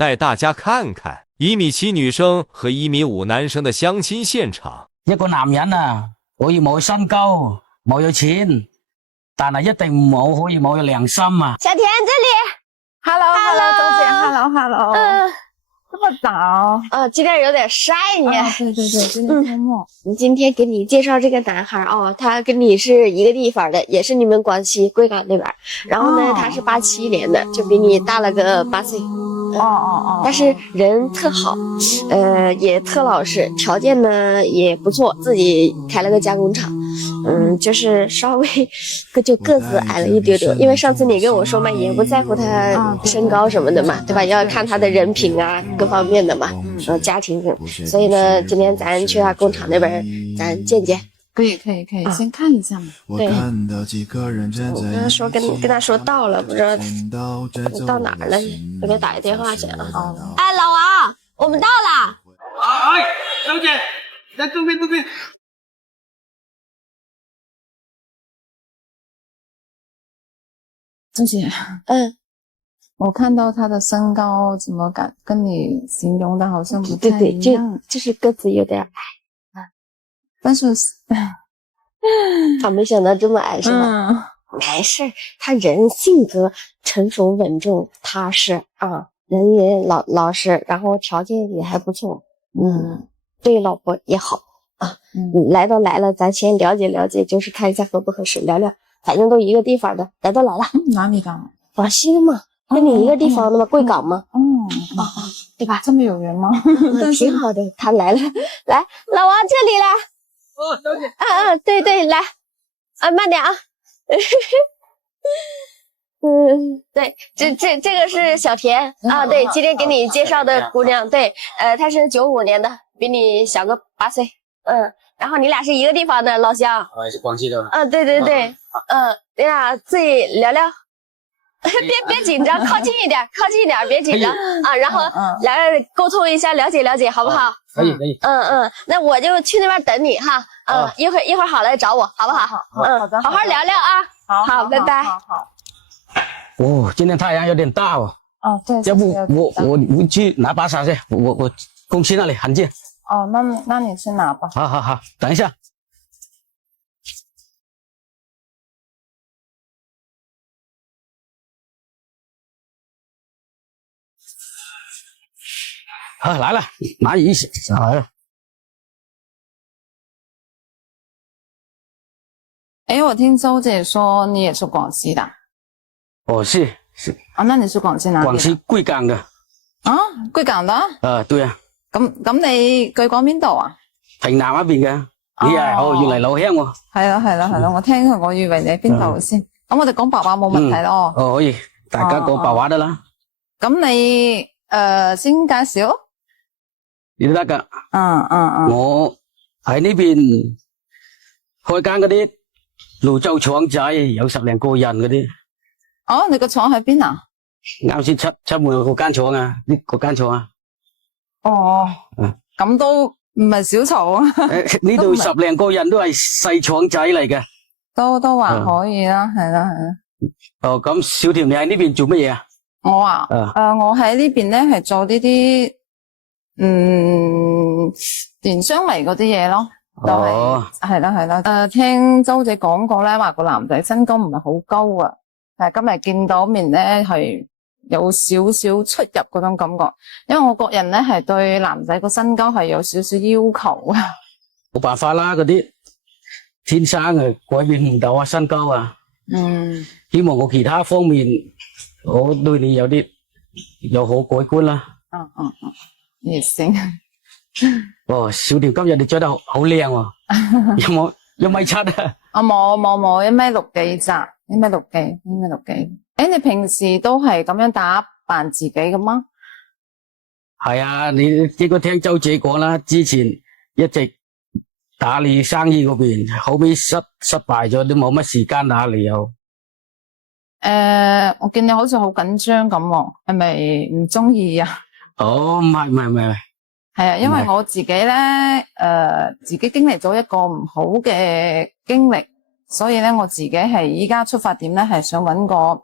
带大家看看1.7米女生和1.5米男生的相親現場。一個男人啊，可以冇身高，冇有錢，但係一定冇可以冇有良心啊！小田這裡 ，Hello， 周姐 ，Hello， 這麼早？今天有點曬你。對，今天周末。今天給你介紹這個男孩哦，他跟你是一個地方的，也是你們廣西貴港那邊。然後呢，他是87年的，就比你大了個8歲。但是人特好，也特老實，條件呢也不錯，自己開了個加工廠。就是稍微就個子矮了一丟丟，因為上次你跟我說嘛，也不在乎他身高什麼的嘛，對吧？要看他的人品啊，各方面的嘛，家庭。所以呢，今天咱去他工廠那邊，咱見見。可以，先看一下嘛。對，我跟他說跟他說到了，不知道到哪兒了，我給他打個電話去啊。哎，老王，我們到了。哎，小姐，在這邊。周姐，我看到他的身高怎麼跟你形容的好像不太一樣，就是個子有點矮但是沒想到這麼矮是吧？沒事，他人性格成熟穩重踏實啊，人也老實，然後條件也還不錯，對老婆也好啊。來都來了，咱先了解了解，就是看一下合不合適，聊聊。反正都一個地方的，來都來了。哪裡港？廣西的嘛，跟你一個地方的嘛，貴港嘛。對吧？這麼有緣嗎？挺好的，他來了，來，老王這裡來。小姐。對，來，慢點啊。對，這個是小田啊，對，今天給你介紹的姑娘，對，她是95年的，比你小個8歲，然後你倆是一個地方的老鄉。是廣西的。對，你倆自己聊聊，別緊張，靠近一點，別緊張啊，然後兩個人溝通一下，了解，好不好？可以。那我就去那邊等你哈，一會兒好來找我，好不好？好好聊聊啊，好，拜拜。好。哦，今天太陽有點大哦。對。要不我去拿把傘去，我公司那裡很近。那你去拿吧。好，等一下。來了，拿雨傘來了。我聽周姐說你也是廣西的。是。那你是廣西哪裡？廣西貴港的。貴港的？對啊。咁你貴港邊度啊？平南嗰邊嘅。你係原來老鄉喎。係啦，我聽我以為你喺邊度先。咁我哋講白話冇問題咯。可以，大家講白話得啦。咁你先介紹。你都得噶。我喺呢邊開間嗰啲瀘州廠仔，有10零個人嗰啲。你個廠喺邊啊？啱先出門嗰間廠啊，嗰間廠啊。咁都唔係小廠啊。呢度10零個人都係細廠仔嚟嘅。都還可以啦，係啦。咁小田你喺呢邊做乜嘢啊？我喺呢邊咧係做呢啲電商嚟嗰啲嘢咯。都係啦。聽周姐講過咧，話個男仔身高唔係好高啊，但係今日見到面咧係有少少出入嗰種感覺，因為我個人咧係對男仔個身高係有少少要求啊。冇辦法啦，嗰啲天生改變唔到身高啊。希望我其他方面我對你有好改觀啦。也行。小田今日你着得好靚喎，有冇1.7米啊？冇1.6米幾咋，1.6米幾。你平時都係咁樣打扮自己㗎嗎？係啊，你應該聽周姐講啦，之前一直打理生意嗰邊，後尾失敗咗，都冇乜時間打理又。我見你好似好緊張咁喎，係咪唔中意啊？唔係。係啊，因為我自己咧，自己經歷咗一個唔好嘅經歷，所以咧我自己係依家出發點咧係想搵個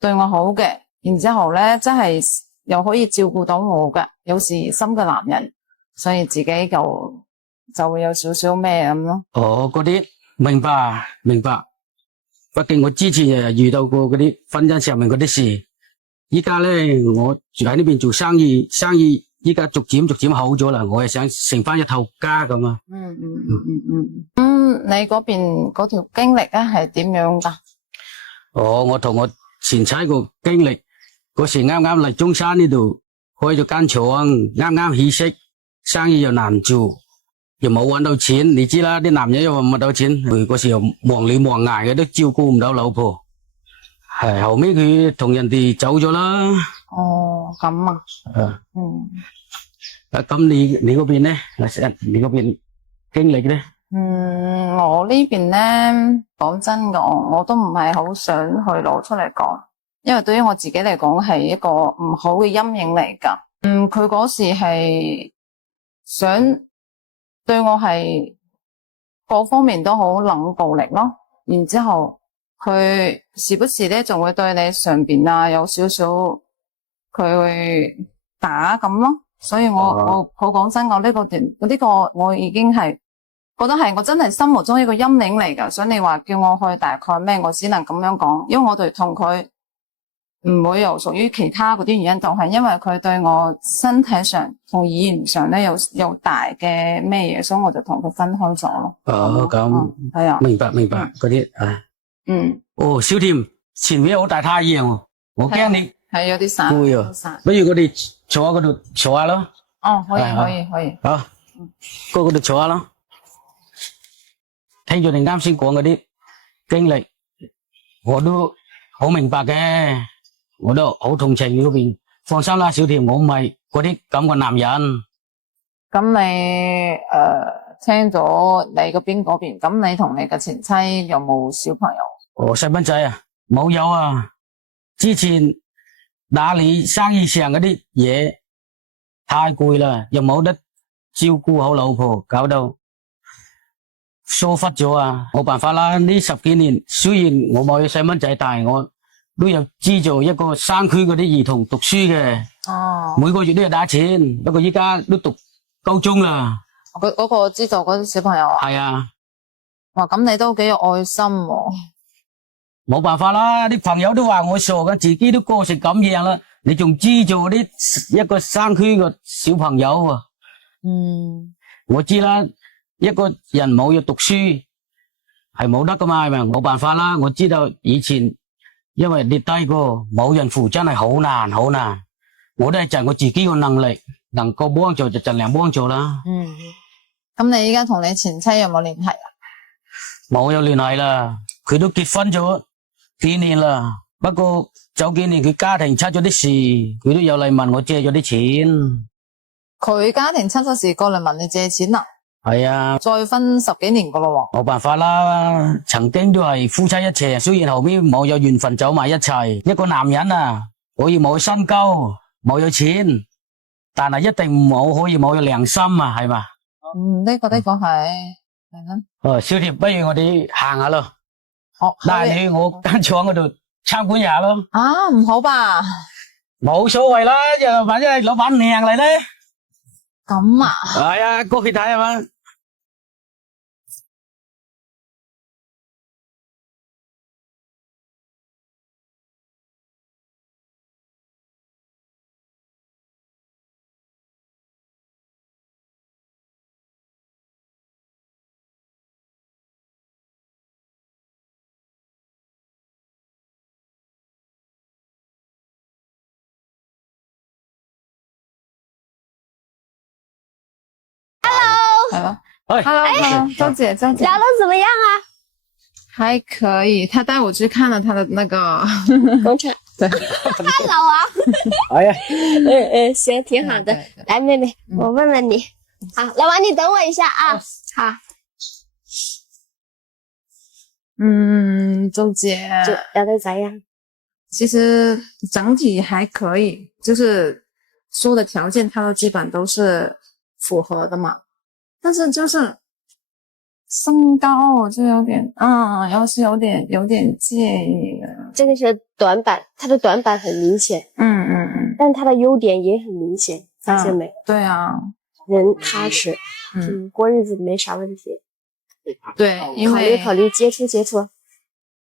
對我好嘅，然之後咧真係又可以照顧到我嘅，有事業心嘅男人，所以自己就會有少少咩咁咯。哦，嗰啲明白。畢竟我之前遇到過嗰啲婚姻上面嗰啲事，依家咧我住喺呢邊做生意依家逐漸好咗啦，我係想成翻一頭家咁啊。你嗰邊嗰條經歷咧係點樣噶？我同我前妻個經歷，嗰時啱啱嚟中山呢度開咗間廠，啱起色，生意又難做，又冇搵到錢，你知啦，啲男人又搵唔到錢，佢嗰時又忙裏忙挨嘅，都照顧唔到老婆。係後尾佢同人哋走咗啦。哦，咁啊。咁你嗰邊咧？你嗰邊經歷咧？我呢邊咧，講真嘅，我都唔係好想去攞出嚟講，因為對於我自己嚟講係一個唔好嘅陰影嚟噶。佢嗰時係想對我係各方面都好冷暴力咯，然之後佢時不時咧仲會對你上邊啊有少少佢會打咁咯，所以我講真，我呢個我已經係覺得係我真係心目中一個陰影嚟噶，所以你話叫我去大概咩，我只能咁樣講，因為我哋同佢唔會有屬於其他嗰啲原因，就係因為佢對我身體上同語言上咧有大嘅咩嘢，所以我就同佢分開咗咯。咁係啊，明白嗰啲啊。小甜前面好大太陽，我驚你係有啲散，攰啊。不如我哋坐喺嗰度坐下咯。可以。好，過嗰度坐下咯。聽咗你啱先講嗰啲經歷，我都好明白嘅，我都好同情你嗰邊。放心啦，小甜，我唔係嗰啲咁嘅男人。咁你聽咗你嗰邊，咁你同你嘅前妻有冇小朋友？細蚊仔啊，冇有啊。之前打理生意上嗰啲嘢太攰啦，又冇得照顧好老婆，搞到疏忽咗啊！冇辦法啦，呢10幾年雖然我冇有細蚊仔，但係我都有資助一個山區嗰啲兒童讀書嘅。每個月都有打錢，不過依家都讀高中啦。嗰個資助嗰啲小朋友啊？係啊。哇，咁你都幾有愛心喎。冇辦法啦，啲朋友都話我傻嘅，自己都過成咁樣啦，你仲資助啲一個山區嘅小朋友啊？我知啦，一個人冇要讀書係冇得噶嘛，係咪？冇辦法啦，我知道以前因為跌低過，冇人扶真係好難，我都係盡我自己個能力，能夠幫助就盡量幫助啦。咁你依家同你前妻有冇聯繫啊？冇有聯繫啦，佢都結婚咗幾年啦，不過早幾年佢家庭出咗啲事，佢都有嚟問我借咗啲錢。佢家庭出咗事過嚟問你借錢啊？係啊，再分10幾年噶咯喎。冇辦法啦，曾經都係夫妻一齊，雖然後面冇有緣分走埋一齊。一個男人啊，可以冇身高冇有錢，但係一定冇可以冇有良心啊，係嘛？呢個係小甜，不如我哋行下咯。帶你去我間廠嗰度參觀下咯。唔好吧？冇所謂啦，又萬一係老闆娘嚟咧。咁啊？係啊，過去睇下嘛。Hello，周姐，聊得怎么样啊？还可以，他带我去看了他的那个工厂。对，老王。哎呀，行，挺好的。来，妹妹，我问问你。好，老王，你等我一下啊。好。周姐，聊得咋样？其实整体还可以，就是说的条件，他都基本都是符合的嘛。但是就是身高我就有点介意了。这个是短板，它的短板很明显。但他的优点也很明显，发现没？对啊，人踏实，过日子没啥问题。对，因为考虑接触，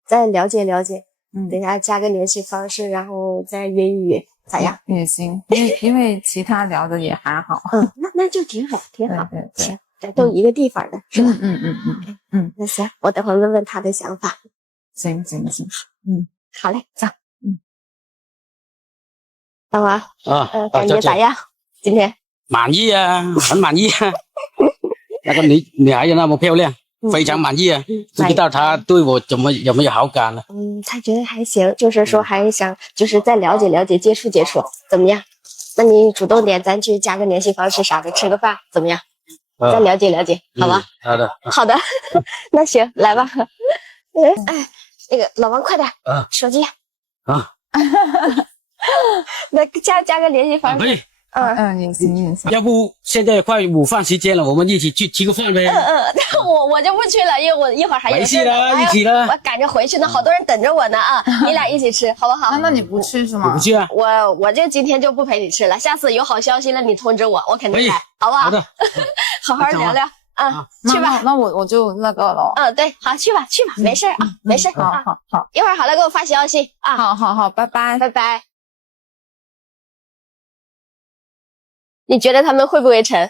再了解了解。等一下加个联系方式，然后再约一约，咋样？也行，因为其他聊的也还好。那就挺好，挺好。对，行，这都一个地方的，是吧？那行，我等会儿问问他的想法。行，好嘞，走。大华感觉再见咋样？今天满意啊，很满意啊。那个女孩子那么漂亮，非常满意啊。不知道她对我有没有好感了？他觉得还行，就是说还想就是再了解了解，接触接触，怎么样？那你主动点，咱去加个联系方式啥的，吃个饭怎么样？再了解了解，好吧？好的，那行，来吧。哎，那个老王，快点，手机啊。那加个联系方式。也行。要不现在快午饭时间了，我们一起去吃个饭呗？我就不去了，因为我一会儿还有事。没事了，一起了。我赶着回去呢，好多人等着我呢啊！你俩一起吃，好不好？那你不去是吗？我不去啊。我就今天就不陪你吃了，下次有好消息了你通知我，我肯定来，好不好？好的，好好聊聊啊，去吧。那我就那个了。对，好，去吧，没事啊，没事。好，一会儿好了给我发消息啊。好，拜拜，拜拜。你觉得他们会不会成？